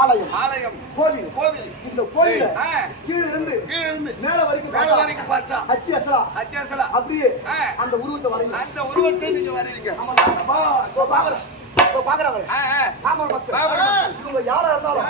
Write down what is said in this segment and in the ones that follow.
ஆலயம் ஆலயம் கோவில் கோவில். இந்த கோயில கீழ இருந்து மேல வரைக்கும் பார்த்தா அச்சி அசலா அப்படியே அந்த உருவத்தை வரையலாம். அந்த உருவத்தை நீங்க வரைவீங்க. பாக்குறாங்க யாரா இருந்தாலும்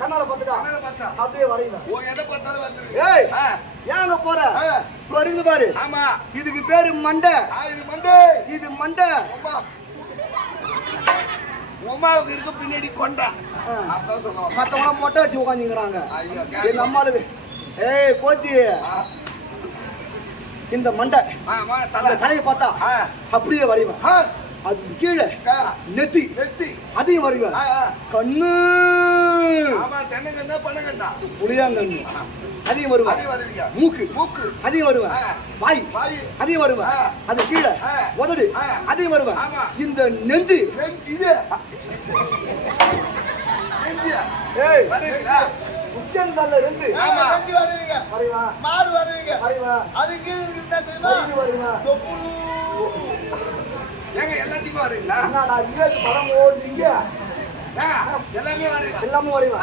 கண்ணால பார்த்துட்டா அப்படியே வரையலாம். ஏங்க போற இருந்து பாரு. ஆமா, இதுக்கு பேரு மண்டை. இது மண்டை. உமாவுக்கு இருக்கு பின்னாடி கொண்டா. மத்தவங்க மொட்டை அடிச்சு உட்காந்துங்கிறாங்க. நம்மளுக்கு ஏய் கோச்சி இந்த மண்டை தலையை பார்த்தா அப்படியே வரைவேன். அது கீழே நெத்தி அதையும் வருவேன். கண்ணு புளியாங்கண்ணு அதையும் வருவேன். மூக்கு அதையும் வருவேன். வாய் அதையும் வருவேன். அது கீழே உதடு அதையும் வருவேன். இந்த நெஞ்சு உச்சந்தல்ல ரெண்டு மாறு வருவீங்க. அதுக்கு ஏங்க எல்லாத்தையும் வரீங்களா? படம் ஓடுறீங்க எல்லாமே வருவா.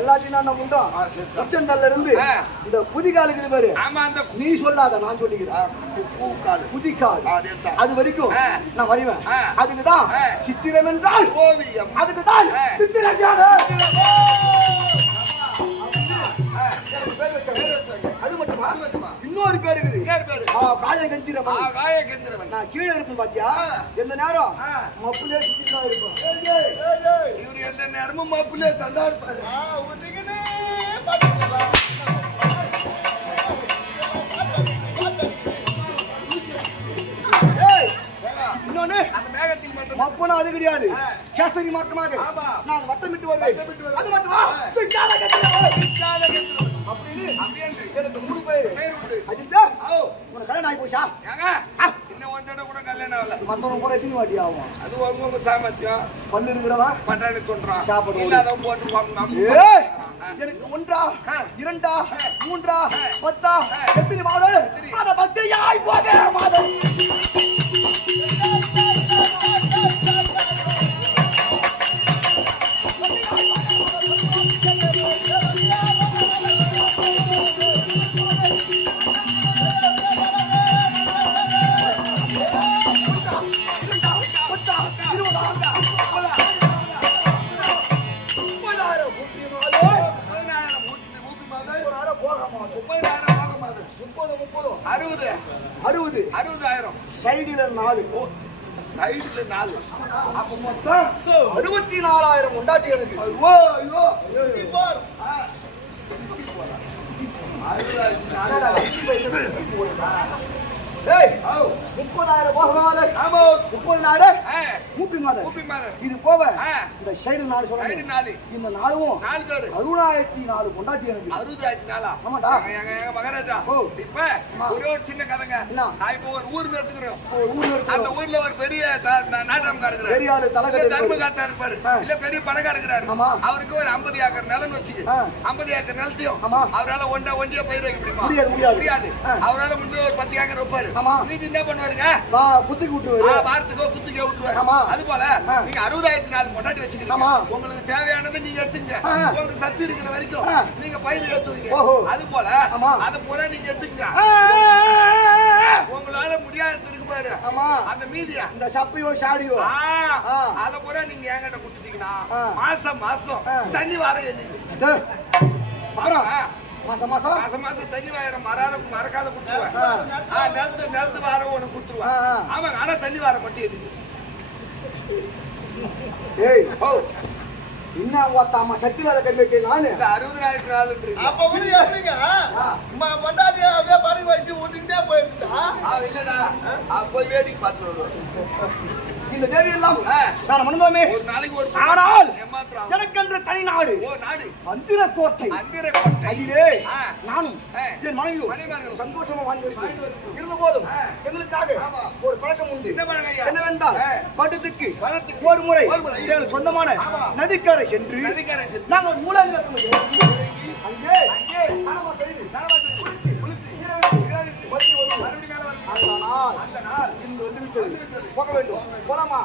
எல்லாத்தையும் நான் உண்டோம். உச்சந்தல்ல இருந்து இந்த குதிகாலுக்கு பாரு. நீ சொல்லாத, நான் சொல்லிக்கிறேன். குதிகால் அது வரைக்கும் நான் வருவேன். அதுக்குதான் சித்திரம் என்றால் ஓவியம். அதுக்குதான் அது மட்டுமா? இன்னொரு பேர் இருக்குது. நான் கீழே இருப்பேன் பாத்தியா? எந்த நேரம் மப்புலே சுத்திதான் இருக்கும். இவரு எந்த நேரமும் மப்புலே தண்டா இருப்பாரு. இன்னொன்னு மப்புனா அது கிடையாது. கேசரி மாற்றமாக நான் வட்டமிட்டு வருவேன். அது மட்டுமா? எனக்கு மூணு பேரு உனக்கு கல்யாணம் ஆகி போச்சா? இன்னும் ஒரு தடவை கூட கல்யாணம் ஆகல. மத்தவங்க கூட எத்தனை வாட்டி ஆகும்? அது உங்க சாமர்த்தியம். பல்லு இருக்கிறவா பட்டாணி சொல்றான். சாப்பிடு. இல்லாதவங்க போட்டு எனக்கு 1 2 3 10 எத்தனை மாதம்? 10 ஆகி போக மாதம். சைடுல 4 அப்ப மொத்தம் 64,000 உண்டாட்டி எனக்கு. Hey! 30,000 போகமால. ஆமா 30 நாள். மூப்பி மாதம். இது போக இந்த சைடு 4 சொல்றேன். சைடு 4. இந்த 4வும் 4 பேர் 64 கொண்டாட்டி எனக்கு. 64 ஆமாடா. எங்க மகாராஜா. இப்ப ஒரே ஒரு சின்ன கதைங்க. நான் இப்போ ஒரு ஊர்ல எடுத்துக்கிறேன். அந்த ஊர்ல ஒரு பெரிய நாட்டம்காரர் இருக்காரு. பெரிய ஆளு தலைகட்ட தர்மகாரர் இருப்பாரு. இல்ல பெரிய பணக்காரர் இருக்காரு. அவருக்கு ஒரு 50 ஏக்கர் நிலம் வச்சுக்கு. 50 ஏக்கர் நிலத்தையும் அவரால ஒண்டியா பயிர் வைக்க முடியுமா? முடியாது. அவரால முடிஞ்ச ஒரு 10 ஏக்கர் வைப்பாரு. நீங்க என்ன பண்ணுவாருங்க? குத்திக்கு விட்டுவாரு. வாரத்துக்கோ குத்திக்கோ விட்டுவாரு. அது போல நீங்க 60,000 கொண்டாடி வச்சுக்கிறீங்க. உங்களுக்கு தேவையானதை நீங்க எடுத்துங்க. உங்களுக்கு சத்து இருக்கிற வரைக்கும் நீங்க பயிர் எடுத்துவீங்க. அது போல அத பூரா நீங்க எடுத்துங்க. உங்களால முடியாதது இருக்கு பாரு. அந்த மீதியா இந்த சப்பையோ சாடியோ அத பூரா நீங்க என்கிட்ட கொடுத்துட்டீங்கன்னா மாசம் தண்ணி வார எண்ணிக்கை மாசம் தண்ணி வாரம் மறக்காத கொடுத்துருவேன். நிலத்து வாரம் ஒண்ணு கொடுத்துருவேன். ஆமாங்க, ஆனா தண்ணி வாரம் மட்டும் எதுக்கு? ஏய் இன்னும் ஒத்தாம சக்தி வேலை கம்பிட்டு நானு 60,000 அப்ப கூட எப்படிங்க பொண்டாட்டி அப்படியே படி வச்சு ஊட்டிக்கிட்டே போயிருந்தா? இல்லடா போய் வேடிக்கை பார்த்து வருவோம். இந்த தேவி எல்லாம் நான் மணந்தோமே ஒரு நாளைக்கு ஒரு ஆனால் எனக்கென்று தனி நாடு நாடு அந்திரக்கோட்டை. அதிலே நானும் என் மனைவியும் சந்தோஷமா வாழ்ந்திருக்கிறோம். இருந்த போதும் எங்களுக்காக ஒரு பழக்கம் உண்டு. என்னவென்றால் பட்டத்துக்கு ஒரு முறை எங்கள் சொந்தமான நதிக்கரை சென்று நாங்கள் மூலங்கள் அங்கே அந்த நாள் இன்று வந்துவிட்டது. போக வேண்டும். போலாமா?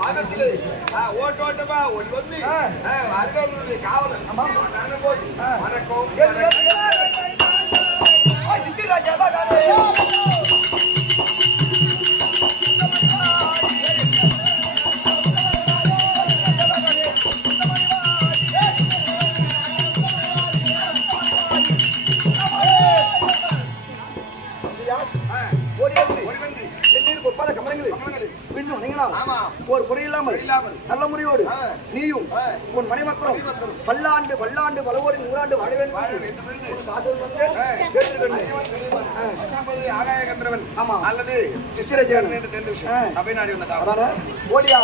பாதத்திலே ஓட்டு ஓட்டமா ஓடி வந்து அருகாவுடைய காவலன் நானும் போட்டு வணக்கம் ஒரு குறையில்லாமல் நல்ல முறையோடு நீயும் உன் மனைமக்களும் பல்லாண்டு பல்லாண்டு பலவோடு 100 ஆண்டு வாழ வேண்டும். ஆமா அல்லது சித்திரஜேகன் என்று தெரிந்து தமிழ்நாடு வந்ததா ஓடியா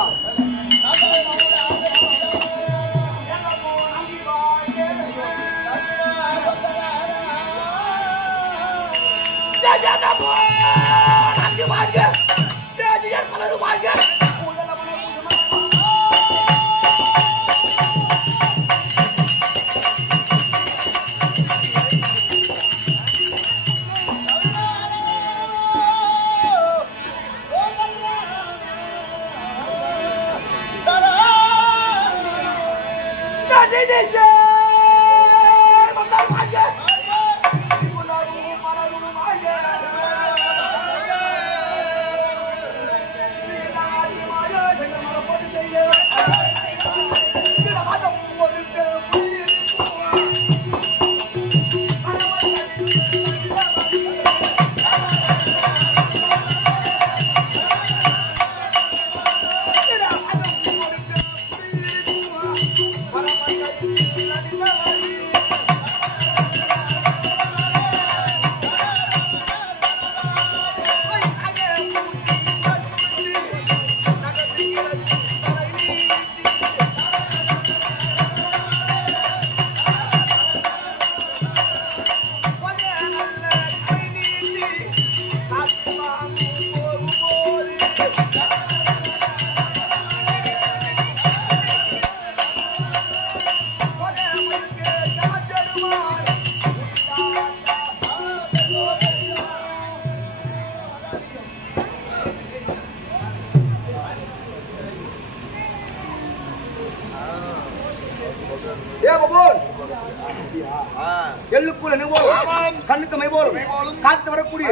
எள்ளுக்குள்ள நெய்வோலும் கண்ணுக்கு மைபோலும் காத்து வரக்கூடிய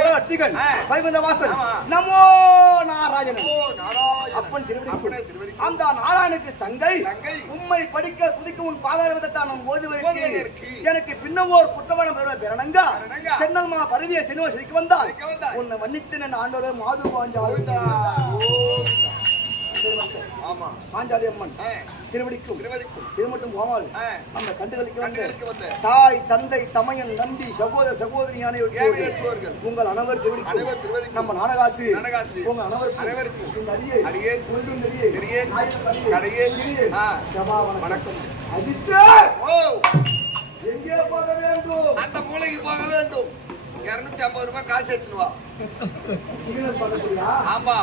உலகத்திகன் வைகுந்த வாசன் நமோ நாராயணன் அப்பன் திருவடி அந்த நாராயணுக்கு தங்கை உம்மை படிக்க குதிக்கும் உன் பாதாரத்தான் நான் ஓதி வருகிறேன். எனக்கு பின்னவோர் குற்றவாளம் பெறனங்க சென்னல்மா பருவிய சினிமா சிரிக்கு வந்தால் உன்னை மன்னித்து நான் ஆண்டோர மாது பாஞ்சாலி அம்மன் திருவடிக்கும் இது மட்டும் போமால் நம்ம கண்டுகளுக்கு வந்த தாய் தந்தை தமையன் நம்பி சகோதர சகோதரியான உங்கள் அனைவர் திருவடிக்கும் நம்ம நாடகாசிரியர் உங்கள் அனைவருக்கும் வணக்கம். எங்கே போக வேண்டும்? அந்த மூளைக்கு போக வேண்டும். 250 ரூபாய் காசு எடுத்துவா. ஆமா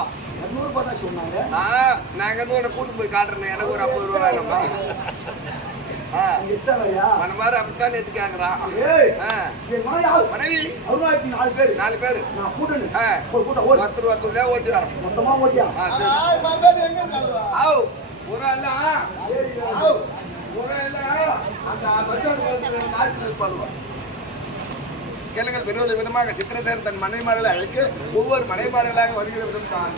சொன்னாங்க. நாங்க வந்து கூட்டு போய் காட்டுறேன். எனக்கு ஒரு 50 ரூபாய் வேணுமா? மன மாதிரி அப்படித்தான் நேத்து கேக்குறான். மனைவி 4 பேரு 10 ரூபாய் ஓட்டி வரோம். மொத்தமா ஓட்டியா? ஒரு அல்ல அந்த கேளுங்கள். பெரிய விதமாக சித்திரசேகரன் தன் மனைவிமார்களை அழைக்க ஒவ்வொரு மனைவிமார்களாக வருகிற விதம் தான்.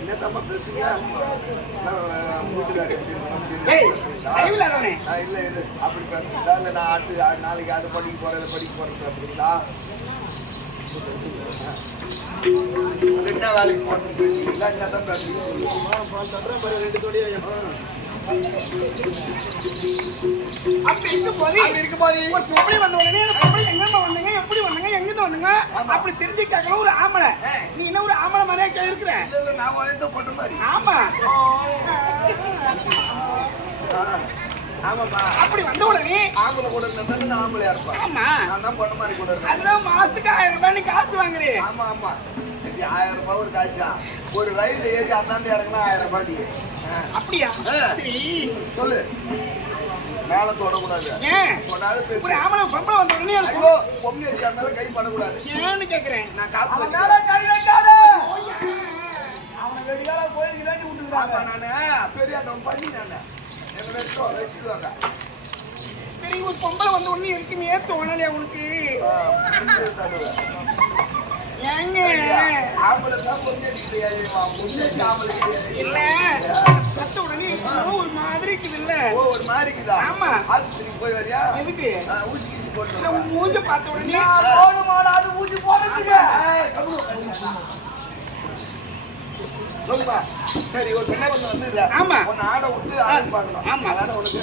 என்னத்தம்மா பேசுங்க? வீட்டுக்காரி இல்ல இது அப்படி பேசுறீங்களா? இல்ல நான் அடுத்து நாளைக்கு அது படிக்க போறேன் பேசுறீங்களா? என்ன வேலைக்கு போறது பேசுறீங்களா? என்னதான் பேசுறீங்க? 2 தொடியும் அப்படி இருக்கும் போது ஒரு பொம்பளை வந்த உடனே எங்கம்மா வந்தீங்க, எப்படி வந்தீங்க, எங்கிருந்து வந்தீங்க அப்படி தெரிஞ்சு கேட்கணும். ஒரு ஆம்பளை, நீ என்ன ஒரு ஆம்பளை மாதிரியா இருக்கிற? நான் வந்து பொண்ணு மாதிரி. ஆமா ஆமாப்பா. அப்படி வந்த உடனே ஆம்பளை கூட இருந்தா நான் ஆம்பளையா இருப்பேன். ஆமா நான் தான் பொண்ணு மாதிரி கூட இருக்கேன். அதுதான் மாசத்துக்கு 1000 ரூபாய் நீ காசு வாங்குறே. ஆமா 1000 ரூபாய் ஒரு காசா. ஒரு ரயில் ஏறி அந்தாண்டு இறங்கினா 1000 ரூபாய். அப்படியா? சரி சொல்லு. மேல தொடக்கூடாது. ஏன் ஒரு ஆம்பளை பொம்பளை வந்த உடனே ஐயோ பொண்ணு அடிச்சா மேல கை பண்ணக்கூடாது. ஏன்னு கேக்குறேன். நான் காத்து மேல கை வைக்காத. அவனை வெடியால கோயிலுக்கு வேண்டி விட்டுக்கிறாங்க. நானு பெரியாட்டம் பண்ணி நானு என்னோட வச்சுக்குவாங்க. சரி ஒரு பொம்பளை வந்த உடனே இருக்குமே தோணலையா உனக்கு? ஏங்க ஆம்பளை தான் பொண்ணு அடிக்கிறீங்க. இல்ல சத்த உடனே ஒரு மாதிரி இருக்குது இல்ல? ஓ ஒரு மாதிரி இருக்குதா? ஆமா. ஆஸ்பத்திரிக்கு போய் வரியா? எதுக்கு? ஊசி கீசி போட்டு மூஞ்ச பார்த்த உடனே போடுமாடா அது ஊசி போடுறதுக்கு. சொல்லுப்பா. சரி ஒரு பெண்ணை வந்து ஆமா உன்னை ஆட விட்டு ஆட பார்க்கணும். ஆமா அதான உனக்கு